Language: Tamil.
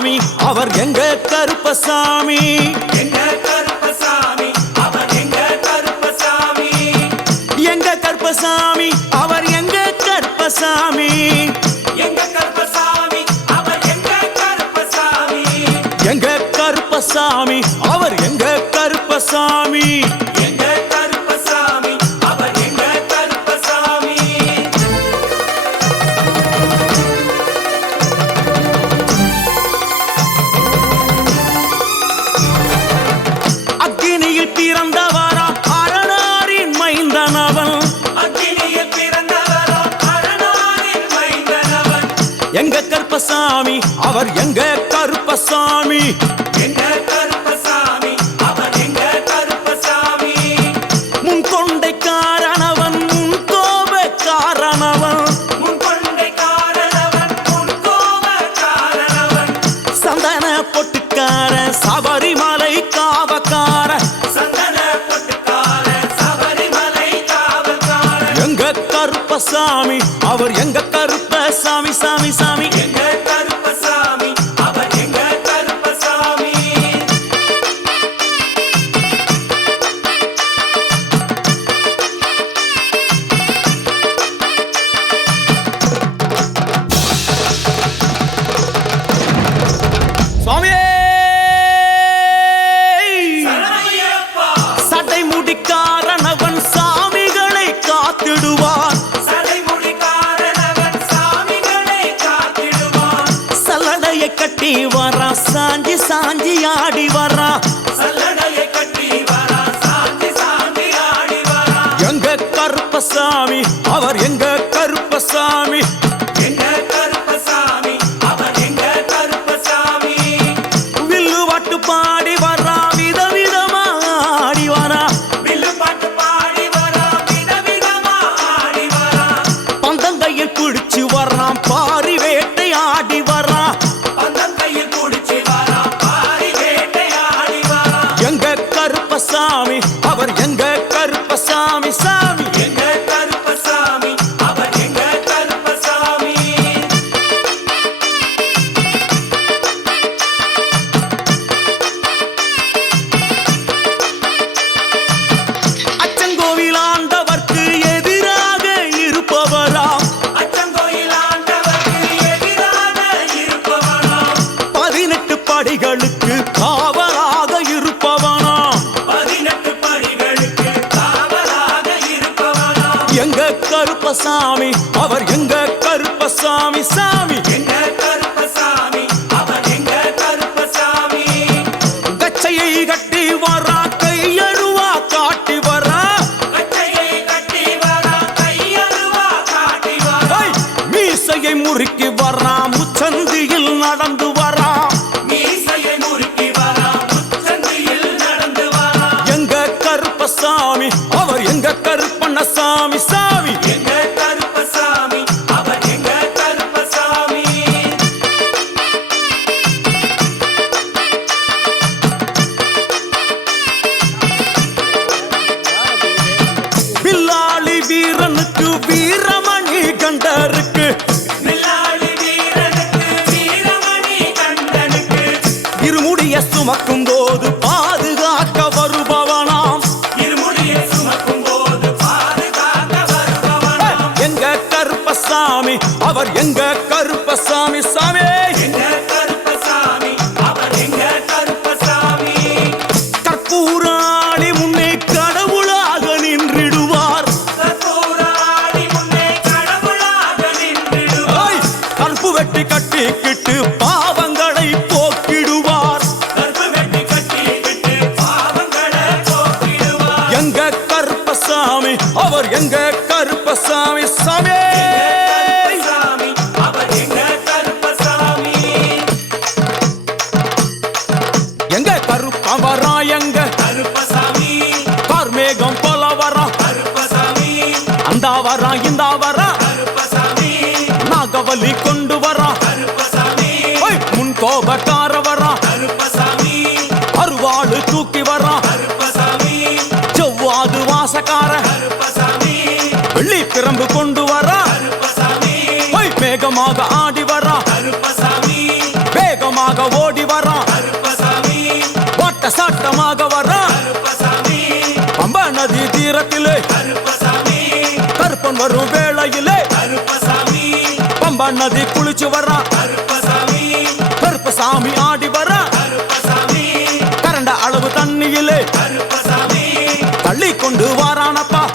கருப்பசாமி அவர் எங்க கருப்பசாமி எங்க கருப்பசாமி அவர் எங்க கருப்பசாமி எங்க கருப்பசாமி அவர் எங்க கருப்பசாமி எங்க கருப்பசாமி அவர் எங்க கருப்பசாமி எங்க கருப்பசாமி அவர் எங்க கருப்பசாமி எங்க கருப்பசாமி அவர் எங்க கருப்பசாமி அக்கினியில் பிறந்தவரா அரணாரின் மைந்தனவன் அக்கினியில் பிறந்தவரோ அரணாரின் மைந்தனவன் எங்க கருப்பசாமி அவர் எங்க கருப்பசாமி எங்க கருப்பசாமி அவர் எங்க கருப்பசாமி முன்கொண்டை காரணவன் முன்கோப காரணவன் முன்கொண்டை காரணவன் முன்கோப காரணவன் சந்தன பொட்டுக்கார சபரிமலை காவக்கார சந்தன பொட்டுக்கார சபரிமலை காவல்கார எங்க கருப்பசாமி அவர் எங்க கருப்பசாமி சாமி சாமி எங்க கருப்பசாமி அவர் எங்க கருப்பசாமி சுவாமியே சரணமையப்பா சடைமுடி காரணவன் சாமிகளை காத்திடுவான் சடைமுடி காரணவன் சாமிகளை காத்திடுவான் சல்லடையை கட்டி வரா சாஞ்சி சாஞ்சி ஆடி வரா சல்லடையை கட்டி வரா சாந்தி சாந்தி ஆடி வரா எங்க கருப்பசாமி அவர் எங்க கருப்பசாமி எங்க கருப்பசாமி அவர் எங்க கருப்பசாமி வில்லு வாட்டு பாடி வரா விதவிதமா ஆடி வரா வில்லு பாட்டு பாடி வரா விதவிதமா ஆடி வரா பந்தங்கையில் குடிச்சு வர்றான் பாரி வேட்டை ஆடி வரா பந்தங்கையில் குடிச்சு வரா பாரி வேட்டையாடி வரா எங்க கருப்பசாமி அவர் எங்க கருப்பசாமி சாமி எங்க கருப்பசாமி அவர் எங்க கருப்பசாமி அச்சங்கோவில் ஆண்டவர்க்கு எதிராக இருப்பவராம் அச்சங்கோயில் ஆண்டவருக்கு எதிராக இருப்பவனாம் 18 படிகளுக்கு காவலாக இருப்பவனாம் 18 படிகளுக்கு காவலாக இருப்பவனாம் எங்க கருப்பசாமி அவர் எங்க கருப்பசாமி சாமி எங்க கருப்பசாமி அவர் எங்க கருப்பசாமி கச்சையை கட்டி வரா கையழுவா காட்டி வரா கட்டையை கட்டி வரா கையருவா காட்டி வரா ஐ! மீசையை முறுக்கி வரா முச்சந்தியில் நடந்து வரா மீசையை முறுக்கி வரா முச்சந்தியில் நடந்து வரா எங்க கருப்பசாமி அவர் எங்க கருப்பண்ணசாமி சாமி எங்க கருப்பசாமி அவர் எங்க கருப்பசாமி வில்லாளி வீரனுக்கு வீரமணி கண்டருக்கு வில்லாளி வீரனுக்கு வீரமணி கண்டனுக்கு இருமுடிய சுமக்கும் போது பாதுகாக்க வருபவனாம் இருமுடியை சுமக்கும் போது பாதுகாக்க வருபவனாம் எங்க கருப்பசாமி அவர் எங்க கருப்பசாமி சாமி எங்க கருப்பசாமி அவர் எங்க கருப்பசாமி கற்பூராளி முன்னே கடவுளாக நின்றிடுவார் கற்பூராடி முன்னே கடவுளாக நின்றிடுவார் ஐ! கற்பு வெட்டி கட்டிக்கிட்டு பாவங்களை போக்கிடுவார் கற்பு வெட்டி கட்டிக்கிட்டு பாவங்களை போக்கிடுவார் எங்க கருப்பசாமி அவர் எங்க கருப்பசாமி சாமி கருப்பசாமி அவர் எங்க கருப்பசாமி எங்க கருப்பவரா எங்க கருப்பசாமி கார்மேகம் போல வரா கருப்பசாமி அந்த வரா இந்த வரா கருப்பசாமி நாகவலி கொண்டு வரா கருப்பசாமி ஐ! முன் கோபக்கார வரா கருப்பசாமி அருவாளு தூக்கி வரா கருப்பசாமி செவ்வாது வாசக்கார கருப்பசாமி வெள்ளி பிரம்பு கொண்டு வரா கருப்பசாமி மேகமாக ஆடி வரா கருப்பசாமி வேகமாக வேகமாக ஓடி வரான் கருப்பசாமி ஓட்ட சாட்டமாக வரான் கருப்பசாமி பம்பா நதி தீரத்திலே கருப்பசாமி கருப்பன் வரும் வேளையிலே கருப்பசாமி பம்பா நதி குளிச்சு வரான் கருப்பசாமி